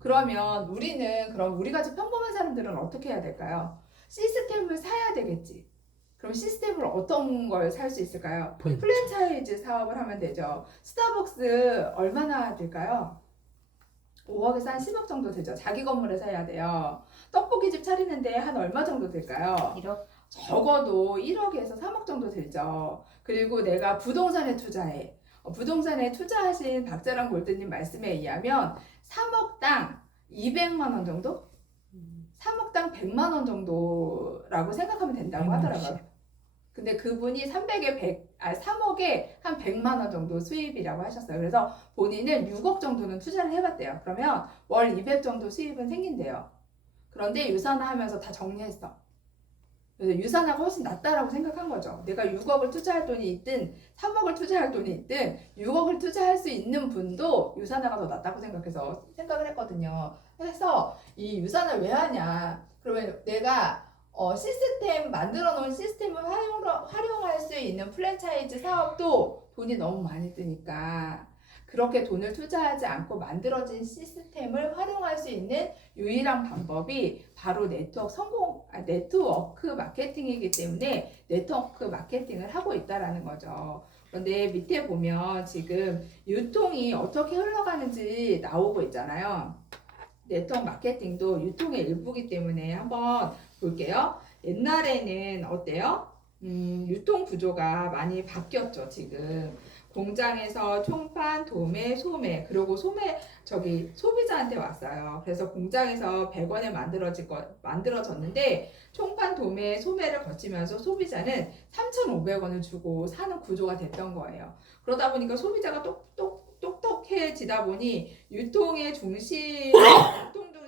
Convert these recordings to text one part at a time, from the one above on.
그러면 그럼 우리 같이 평범한 사람들은 어떻게 해야 될까요? 시스템을 사야 되겠지. 그럼 시스템을 어떤 걸 살 수 있을까요? 포인트. 프랜차이즈 사업을 하면 되죠. 스타벅스 얼마나 될까요? 5억에서 한 10억 정도 되죠. 자기 건물에 사야 돼요. 떡볶이집 차리는데 한 얼마 정도 될까요? 1억? 적어도 1억에서 3억 정도 되죠. 그리고 내가 부동산에 투자해. 부동산에 투자하신 박자랑 골드님 말씀에 의하면 3억당 200만 원 정도? 3억당 100만 원 정도라고 생각하면 된다고 하더라고요. 근데 그분이 3억에 한 100만 원 정도 수입이라고 하셨어요. 그래서 본인은 6억 정도는 투자를 해봤대요. 그러면 월 200 정도 수입은 생긴대요. 그런데 유산화하면서 다 정리했어. 그래서 유산화가 훨씬 낫다라고 생각한 거죠. 내가 6억을 투자할 돈이 있든 3억을 투자할 돈이 있든 6억을 투자할 수 있는 분도 유산화가 더 낫다고 생각해서 생각을 했거든요. 그래서 이 유산을 왜 하냐? 그러면 내가 시스템 만들어 놓은 시스템을 활용할 수 있는 프랜차이즈 사업도 돈이 너무 많이 드니까 그렇게 돈을 투자하지 않고 만들어진 시스템을 활용할 수 있는 유일한 방법이 바로 네트워크 마케팅이기 때문에 네트워크 마케팅을 하고 있다라는 거죠. 그런데 밑에 보면 지금 유통이 어떻게 흘러가는지 나오고 있잖아요. 네트워크 마케팅도 유통의 일부이기 때문에 한번 볼게요. 옛날에는 어때요? 유통 구조가 많이 바뀌었죠, 지금. 공장에서 총판, 도매, 소매, 그리고 소비자한테 왔어요. 그래서 공장에서 100원에 만들어졌는데, 총판, 도매, 소매를 거치면서 소비자는 3,500원을 주고 사는 구조가 됐던 거예요. 그러다 보니까 소비자가 똑똑해지다 보니 유통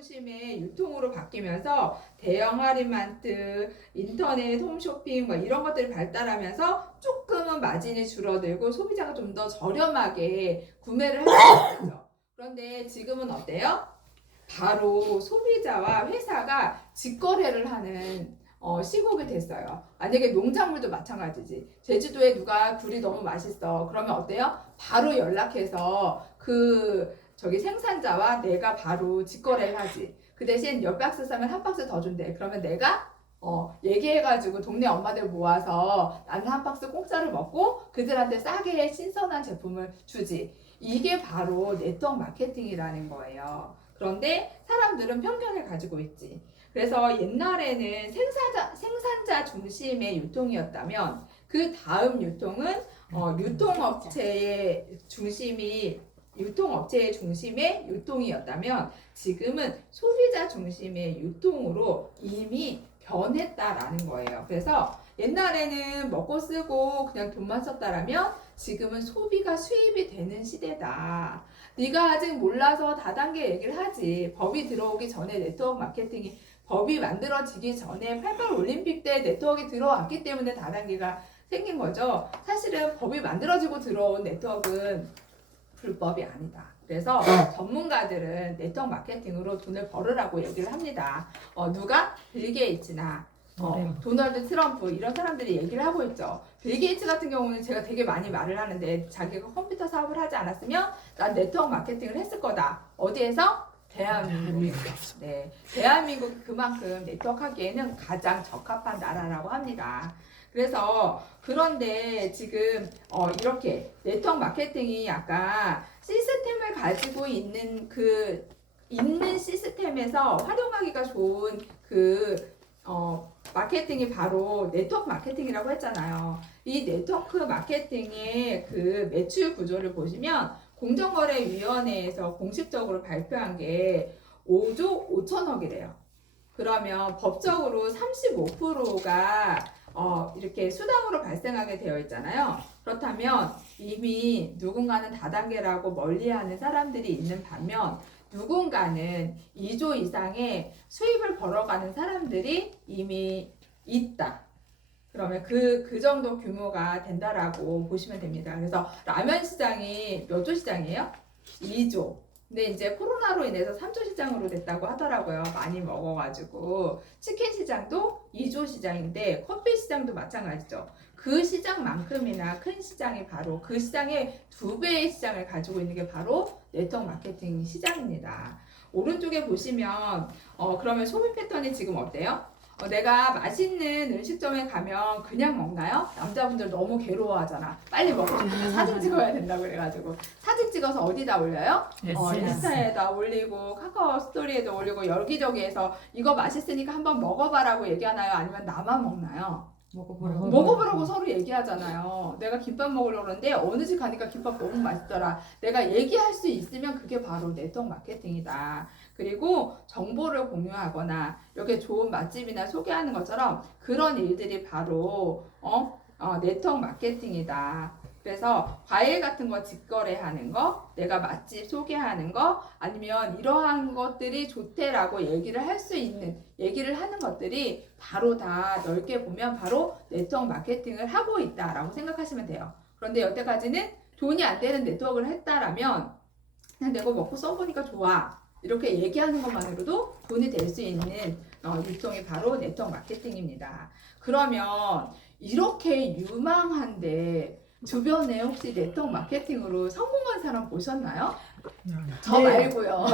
중심의 유통으로 바뀌면서 대형 할인마트, 인터넷 홈쇼핑 이런 것들이 발달하면서 조금은 마진이 줄어들고 소비자가 좀 더 저렴하게 구매를 할 수 있죠. 그런데 지금은 어때요? 바로 소비자와 회사가 직거래를 하는 시국이 됐어요. 만약에 농작물도 마찬가지지. 제주도에 누가 굴이 너무 맛있어. 그러면 어때요? 바로 연락해서 생산자와 내가 바로 직거래를 하지. 그 대신 10박스 사면 한 박스 더 준대. 그러면 내가 얘기해가지고 동네 엄마들 모아서 나는 한 박스 공짜로 먹고 그들한테 싸게 신선한 제품을 주지. 이게 바로 네트워크 마케팅이라는 거예요. 그런데 사람들은 편견을 가지고 있지. 그래서 옛날에는 생산자 중심의 유통이었다면 그 다음 유통은 유통업체의 중심의 유통이었다면 지금은 소비자 중심의 유통으로 이미 변했다라는 거예요. 그래서 옛날에는 먹고 쓰고 그냥 돈만 썼다라면 지금은 소비가 수입이 되는 시대다. 네가 아직 몰라서 다단계 얘기를 하지. 법이 들어오기 전에 네트워크 마케팅이 법이 만들어지기 전에 88 올림픽 때 네트워크가 들어왔기 때문에 다단계가 생긴 거죠. 사실은 법이 만들어지고 들어온 네트워크는 불법이 아니다. 그래서 전문가들은 네트워크 마케팅으로 돈을 벌으라고 얘기를 합니다. 누가? 빌 게이츠나 도널드 트럼프 이런 사람들이 얘기를 하고 있죠. 빌 게이츠 같은 경우는 제가 되게 많이 말을 하는데 자기가 컴퓨터 사업을 하지 않았으면 난 네트워크 마케팅을 했을 거다. 어디에서? 대한민국. 네, 대한민국이 그만큼 네트워크 하기에는 가장 적합한 나라라고 합니다. 그런데 지금 이렇게 네트워크 마케팅이 약간 시스템을 가지고 있는 시스템에서 활용하기가 좋은 마케팅이 바로 네트워크 마케팅이라고 했잖아요. 이 네트워크 마케팅의 그 매출 구조를 보시면 공정거래위원회에서 공식적으로 발표한 게 5조 5천억이래요. 그러면 법적으로 35%가 이렇게 수당으로 발생하게 되어 있잖아요. 그렇다면 이미 누군가는 다단계라고 멀리하는 사람들이 있는 반면 누군가는 2조 이상의 수입을 벌어가는 사람들이 이미 있다. 그러면 그 정도 규모가 된다라고 보시면 됩니다. 그래서 라면 시장이 몇 조 시장이에요? 2조. 근데 이제 코로나로 인해서 3조 시장으로 됐다고 하더라고요. 많이 먹어가지고. 치킨 시장도 2조 시장인데 커피 시장도 마찬가지죠. 그 시장만큼이나 큰 시장이 바로 그 시장의 2배의 시장을 가지고 있는 게 바로 네트워크 마케팅 시장입니다. 오른쪽에 보시면 그러면 소비 패턴이 지금 어때요? 내가 맛있는 음식점에 가면 그냥 먹나요? 남자분들 너무 괴로워하잖아. 빨리 먹고 싶으면 사진 찍어야 된다고 그래가지고 사진 찍어서 어디다 올려요? 인스타에다 올리고 카카오 스토리에도 올리고 여기저기에서 이거 맛있으니까 한번 먹어봐라고 얘기하나요? 아니면 나만 먹나요? 먹어보라고 서로 얘기하잖아요. 내가 김밥 먹으려고 그러는데 어느 집 가니까 김밥 너무 맛있더라. 내가 얘기할 수 있으면 그게 바로 네트워크 마케팅이다. 그리고 정보를 공유하거나 이렇게 좋은 맛집이나 소개하는 것처럼 그런 일들이 바로 네트워크 마케팅이다. 그래서 과일 같은 거 직거래하는 거, 내가 맛집 소개하는 거, 아니면 이러한 것들이 좋대라고 얘기를 할 수 있는, 얘기를 하는 것들이 바로 다 넓게 보면 바로 네트워크 마케팅을 하고 있다라고 생각하시면 돼요. 그런데 여태까지는 돈이 안 되는 네트워크를 했다라면 그냥 내가 먹고 써보니까 좋아. 이렇게 얘기하는 것만으로도 돈이 될 수 있는 유통이 바로 네트워크 마케팅입니다. 그러면 이렇게 유망한데 주변에 혹시 네트워크 마케팅으로 성공한 사람 보셨나요? 저 말고요.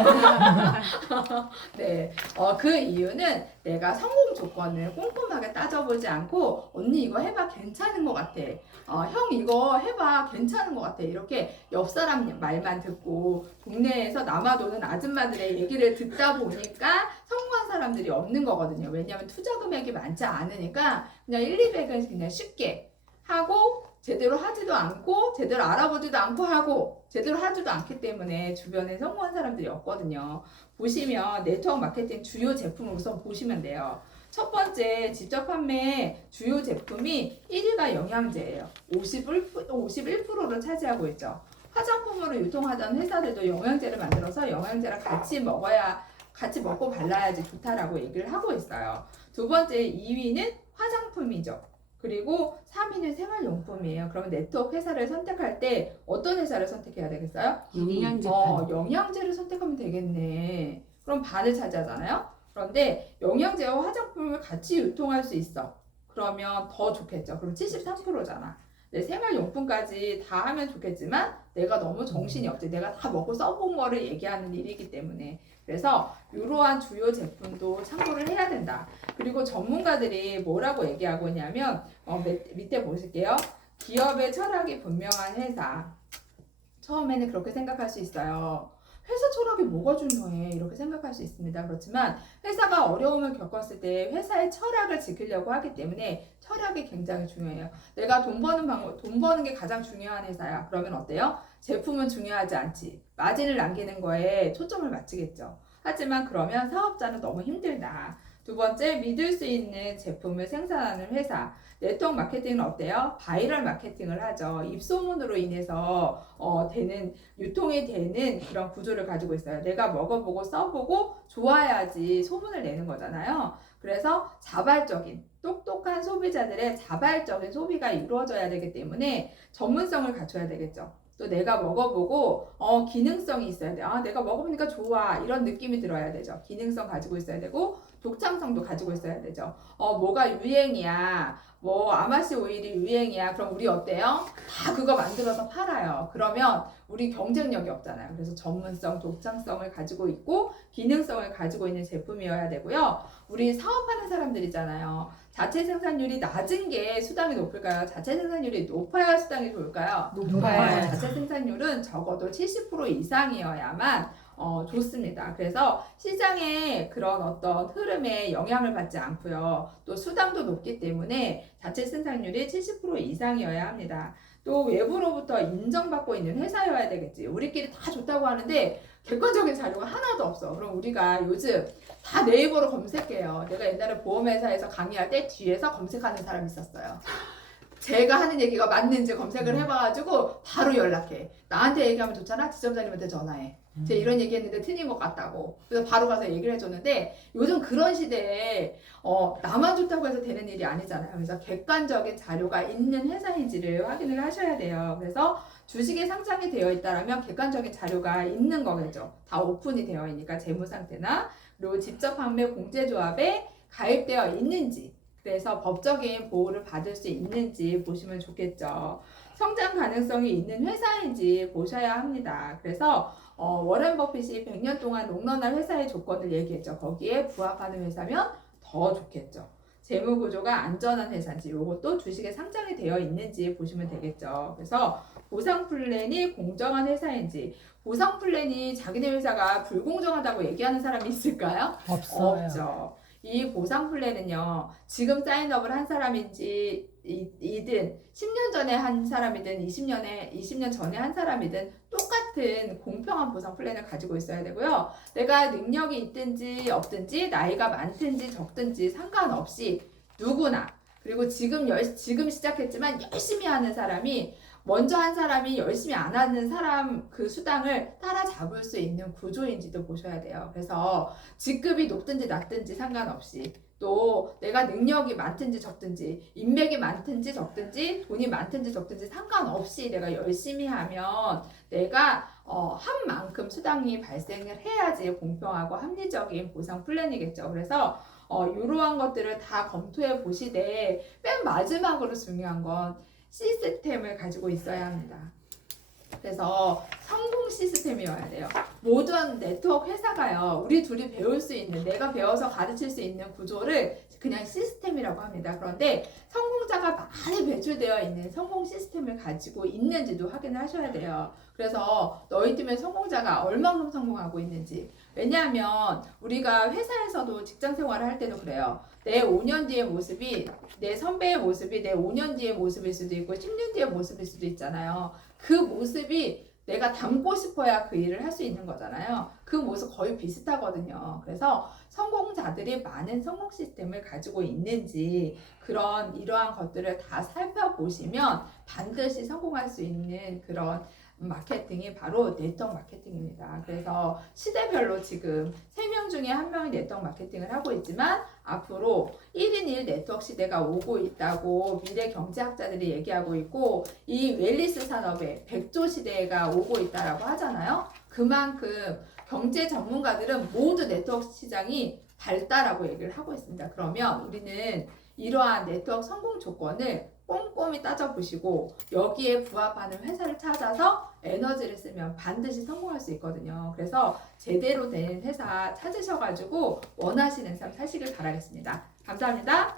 네, 그 이유는 내가 성공 조건을 꼼꼼하게 따져보지 않고 언니 이거 해봐 괜찮은 것 같아. 형 이거 해봐 괜찮은 것 같아. 이렇게 옆 사람 말만 듣고 동네에서 남아도는 아줌마들의 얘기를 듣다 보니까 성공한 사람들이 없는 거거든요. 왜냐하면 투자 금액이 많지 않으니까 그냥 1, 200은 그냥 쉽게 하고 제대로 하지도 않고 제대로 알아보지도 않고 하고 제대로 하지도 않기 때문에 주변에 성공한 사람들이 없거든요. 보시면 네트워크 마케팅 주요 제품을 우선 보시면 돼요. 첫 번째 직접 판매 주요 제품이 1위가 영양제예요. 51%를 차지하고 있죠. 화장품으로 유통하던 회사들도 영양제를 만들어서 영양제랑 같이 먹고 발라야지 좋다라고 얘기를 하고 있어요. 두 번째 2위는 화장품이죠. 그리고 3위는 생활용품이에요. 그러면 네트워크 회사를 선택할 때 어떤 회사를 선택해야 되겠어요? 영양제를 선택하면 되겠네. 그럼 반을 차지하잖아요. 그런데 영양제와 화장품을 같이 유통할 수 있어. 그러면 더 좋겠죠. 그럼 73%잖아. 네, 생활용품까지 다 하면 좋겠지만 내가 너무 정신이 없지. 내가 다 먹고 써본 거를 얘기하는 일이기 때문에. 그래서 이러한 주요 제품도 참고를 해야 된다. 그리고 전문가들이 뭐라고 얘기하고 있냐면 밑에 보실게요. 기업의 철학이 분명한 회사. 처음에는 그렇게 생각할 수 있어요. 회사 철학이 뭐가 중요해? 이렇게 생각할 수 있습니다. 그렇지만 회사가 어려움을 겪었을 때 회사의 철학을 지키려고 하기 때문에 철학이 굉장히 중요해요. 내가 돈 버는 게 가장 중요한 회사야. 그러면 어때요? 제품은 중요하지 않지. 마진을 남기는 거에 초점을 맞추겠죠. 하지만 그러면 사업자는 너무 힘들다. 두 번째, 믿을 수 있는 제품을 생산하는 회사. 네트워크 마케팅은 어때요? 바이럴 마케팅을 하죠. 입소문으로 인해서 유통이 되는 그런 구조를 가지고 있어요. 내가 먹어보고 써보고 좋아야지 소문을 내는 거잖아요. 그래서 자발적인 똑똑한 소비자들의 자발적인 소비가 이루어져야 되기 때문에 전문성을 갖춰야 되겠죠. 또 내가 먹어보고 기능성이 있어야 돼. 내가 먹어보니까 좋아. 이런 느낌이 들어야 되죠. 기능성 가지고 있어야 되고 독창성도 가지고 있어야 되죠. 뭐가 유행이야. 아마시 오일이 유행이야. 그럼 우리 어때요? 다 그거 만들어서 팔아요. 그러면 우리 경쟁력이 없잖아요. 그래서 전문성, 독창성을 가지고 있고 기능성을 가지고 있는 제품이어야 되고요. 우리 사업하는 사람들이잖아요. 자체 생산율이 낮은 게 수당이 높을까요? 자체 생산율이 높아야 수당이 좋을까요? 높아야. 자체 생산율은 적어도 70% 이상이어야만 좋습니다. 그래서 시장의 그런 어떤 흐름에 영향을 받지 않고요. 또 수당도 높기 때문에 자체 생산율이 70% 이상이어야 합니다. 또 외부로부터 인정받고 있는 회사여야 되겠지. 우리끼리 다 좋다고 하는데 객관적인 자료가 하나도 없어. 그럼 우리가 요즘 다 네이버로 검색해요. 내가 옛날에 보험회사에서 강의할 때 뒤에서 검색하는 사람이 있었어요. 제가 하는 얘기가 맞는지 검색을 해봐가지고 바로 연락해. 나한테 얘기하면 좋잖아. 지점장님한테 전화해. 제가 이런 얘기했는데 틀린 것 같다고. 그래서 바로 가서 얘기를 해줬는데 요즘 그런 시대에 나만 좋다고 해서 되는 일이 아니잖아요. 그래서 객관적인 자료가 있는 회사인지를 확인을 하셔야 돼요. 그래서 주식에 상장이 되어 있다라면 객관적인 자료가 있는 거겠죠. 다 오픈이 되어 있으니까 재무 상태나 그리고 직접 판매 공제조합에 가입되어 있는지 그래서 법적인 보호를 받을 수 있는지 보시면 좋겠죠. 성장 가능성이 있는 회사인지 보셔야 합니다. 그래서 워렌 버핏이 100년 동안 롱런한 회사의 조건을 얘기했죠. 거기에 부합하는 회사면 더 좋겠죠. 재무 구조가 안전한 회사인지 이것도 주식에 상장이 되어 있는지 보시면 되겠죠. 그래서 보상 플랜이 공정한 회사인지, 보상 플랜이 자기네 회사가 불공정하다고 얘기하는 사람이 있을까요? 없어요. 없죠. 이 보상 플랜은요, 지금 사인업을 한 사람인지 이든 10년 전에 한 사람이든 20년 전에 한 사람이든 똑같은 공평한 보상 플랜을 가지고 있어야 되고요. 내가 능력이 있든지 없든지 나이가 많든지 적든지 상관없이 누구나, 그리고 지금 시작했지만 열심히 하는 사람이 먼저 한 사람이 열심히 안 하는 사람 그 수당을 따라잡을 수 있는 구조인지도 보셔야 돼요. 그래서 직급이 높든지 낮든지 상관없이, 또 내가 능력이 많든지 적든지, 인맥이 많든지 적든지, 돈이 많든지 적든지 상관없이 내가 열심히 하면 내가 한 만큼 수당이 발생을 해야지 공평하고 합리적인 보상 플랜이겠죠. 그래서 이러한 것들을 다 검토해 보시되 맨 마지막으로 중요한 건 시스템을 가지고 있어야 합니다. 그래서 성공 시스템이어야 돼요. 모든 네트워크 회사가요, 우리 둘이 배울 수 있는, 내가 배워서 가르칠 수 있는 구조를 그냥 시스템이라고 합니다. 그런데 성공자가 많이 배출되어 있는 성공 시스템을 가지고 있는지도 확인을 하셔야 돼요. 그래서 너희 팀의 성공자가 얼마만큼 성공하고 있는지. 왜냐하면 우리가 회사에서도 직장 생활을 할 때도 그래요. 내 5년 뒤의 모습이, 내 선배의 모습이 내 5년 뒤의 모습일 수도 있고 10년 뒤의 모습일 수도 있잖아요. 그 모습이 내가 담고 싶어야 그 일을 할 수 있는 거잖아요. 그 모습 거의 비슷하거든요. 그래서 성공자들이 많은 성공 시스템을 가지고 있는지, 이러한 것들을 다 살펴보시면 반드시 성공할 수 있는 그런 마케팅이 바로 네트워크 마케팅입니다. 그래서 시대별로 지금 3명 중에 1명이 네트워크 마케팅을 하고 있지만 앞으로 1인 1 네트워크 시대가 오고 있다고 미래 경제학자들이 얘기하고 있고, 이 웰리스 산업의 100조 시대가 오고 있다라고 하잖아요. 그만큼 경제 전문가들은 모두 네트워크 시장이 밝다라고 얘기를 하고 있습니다. 그러면 우리는 이러한 네트워크 성공 조건을 꼼꼼히 따져보시고 여기에 부합하는 회사를 찾아서 에너지를 쓰면 반드시 성공할 수 있거든요. 그래서 제대로 된 회사 찾으셔가지고 원하시는 삶 사시길 바라겠습니다. 감사합니다.